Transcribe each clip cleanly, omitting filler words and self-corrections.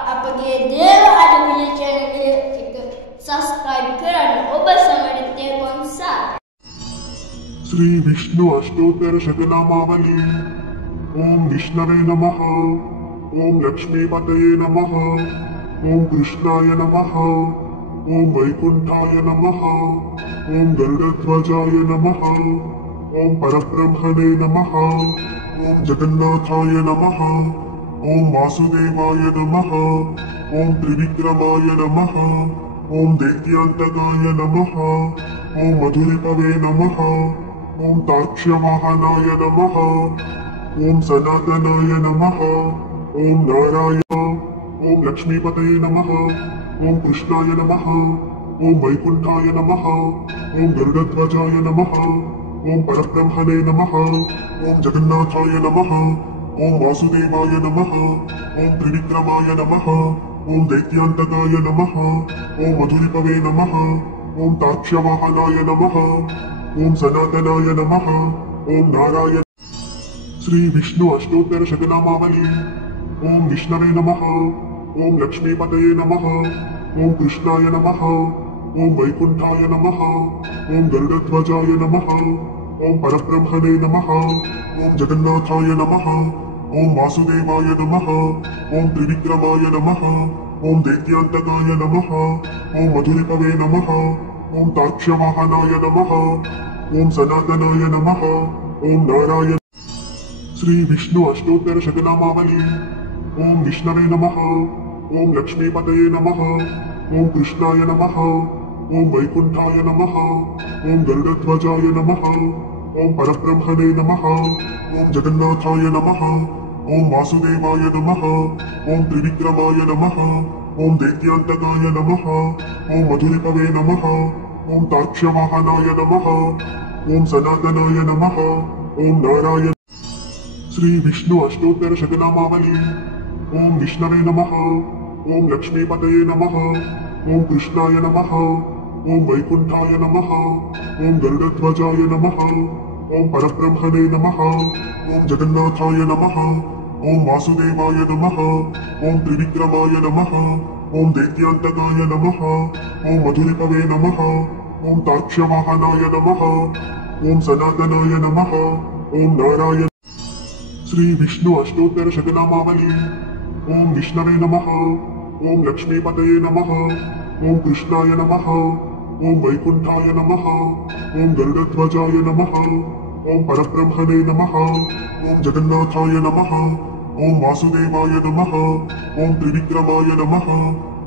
අපගේ දේව අඩවිය channel එක subscribe කරන්න ඔබ සමට තෙරුවන් සරණයි. श्री विष्णु अष्टोत्तर शतनामावली। ओम विष्णवे नमः। ओम लक्ष्मीपतये नमः। ओम कृष्णाय नमः। ओम वैकुंठाय नमः। ओम गरुड़ध्वजाय नमः। ओम परब्रह्मणे नमः। ओम जगन्नाथाय नमः। ओम वासुदेवाय नमः। ओम त्रिविक्रमाय नमः। ओम दैत्यान्तकाय नमः। ओम मधुरिपवे नमः। ओम ताक्ष्यवाहनाय नमः। ओम सनातनाय नमः। ओम नारायण। ओम लक्ष्मीपतये नमः। ओम कृष्णाय नमः। ओम वैकुंठाय नमः। ओम गरुड़ध्वजाय नमः। ओम परब्रह्मणे नमः। ओम जगन्नाथाय नमः। ओम वासुदेवाय नमः। ओम त्रिविक्रमाय नमः। ओम दैत्यान्तकाय नमः। ओम मधुरिपवे नमः। ओम ताक्ष्यवाहनाय नमः। ओम सनातनाय नमः। ओम नारायण। श्री विष्णु अष्टोत्तर शतनामावली। ओम विष्णवे नमः। ओम लक्ष्मीपतये नमः। ओम कृष्णाय नमः। ओम वैकुंठाय नमः। ओम गरुड़ध्वजाय नमः। ओम परब्रह्मणे नमः। ओम जगन्नाथाय नमः। ओम वासुदेवाय नमः। ओम त्रिविक्रमाय नमः। ओम दैत्यान्तकाय नमः। ओम मधुरिपवे नमः। ओम ताक्ष्यवाहनाय नमः। ओम सनातनाय नमः। ओम नारायण। श्री विष्णु अष्टोत्तर शतनामावली। ओम विष्णवे नमः। ओम लक्ष्मीपतये नमः। ओम कृष्णाय नमः। ओम वैकुंठाय नमः। ओम गरुड़ध्वजाय नमः। ओम परब्रह्मणे नमः। ओम जगन्नाथाय नमः। ओम वासुदेवाय नमः। ओम त्रिविक्रमाय नमः। ओम दैत्यान्तकाय नमः। ओम मधुरिपवे नमः। ओम ताक्ष्यवाहनाय नमः। ओम सनातनाय नमः। ओम नारायण। श्री विष्णु अष्टोत्तर शतनामावली। ओम विष्णवे नमः। ओम लक्ष्मीपतये नमः। ओम कृष्णाय नमः। ओम वैकुंठाय नमः। ओम गरुड़ध्वजाय नमः। ओम परब्रह्मणे नमः। ओम जगन्नाथाय नमः। ओम वासुदेवाय नमः। ओम त्रिविक्रमाय नमः। ओम दैत्यान्तकाय नमः। ओम मधुरिपवे नमः। ओम ताक्ष्यवाहनाय नमः। ओम सनातनाय नमः। ओम नारायण। श्री विष्णु अष्टोत्तर शतनामावली। ओम विष्णवे नमः। ओम लक्ष्मीपतये नमः। ओम कृष्णाय नमः। ओम वैकुंठाय नमः। ओम गरुड़ध्वजाय नमः। ओम परब्रह्मणे नमः। ओम जगन्नाथाय नमः। ओम वासुदेवाय नमः। ओम त्रिविक्रमाय नमः।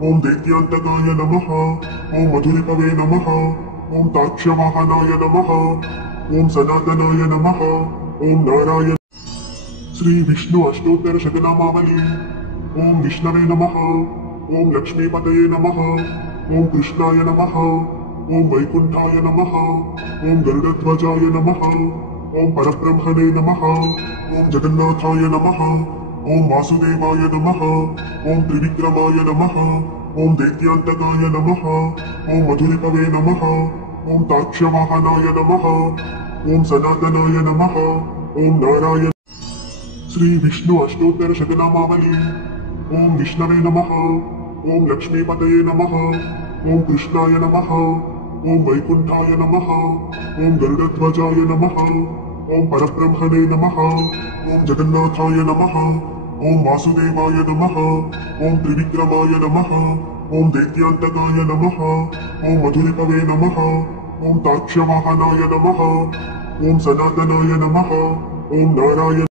ओम दैत्यान्तकाय नमः। ओम मधुरिपवे नमः। ओम ताक्ष्यवाहनाय नमः। ओम सनातनाय नमः। ओम नारायण। श्री विष्णु अष्टोत्तर शतनामावली। ओम विष्णवे नमः। ओम लक्ष्मीपतये नमः। ओम कृष्णाय नमः। ओम वैकुंठाय नमः। ओम गरुड़ध्वजाय नमः। ओम परब्रह्मणे नमः। ओम जगन्नाथाय नमः। ओम वासुदेवाय नमः। ओम त्रिविक्रमाय नमः। ओम दैत्यान्तकाय नमः। ओम मधुरिपवे नमः। ओम ताक्ष्यवाहनाय नमः। ओम सनातनाय नमः। ओम नारायण। श्री विष्णु अष्टोत्तर शतनामावली। ओम विष्णवे नमः। ओम लक्ष्मीपतये नमः। ओम कृष्णाय नमः। ओम वैकुंठाय नमः। ओम गरुड़ध्वजाय नमः। ओम परब्रह्मणे नमः। ओम जगन्नाथाय नमः। ओम वासुदेवाय नमः। ओम त्रिविक्रमाय नमः। ओम दैत्यान्तकाय नमः। ओम मधुरिपवे नमः। ओम ताक्ष्यवाहनाय नमः। ओम सनातनाय नमः। ओम नारायण।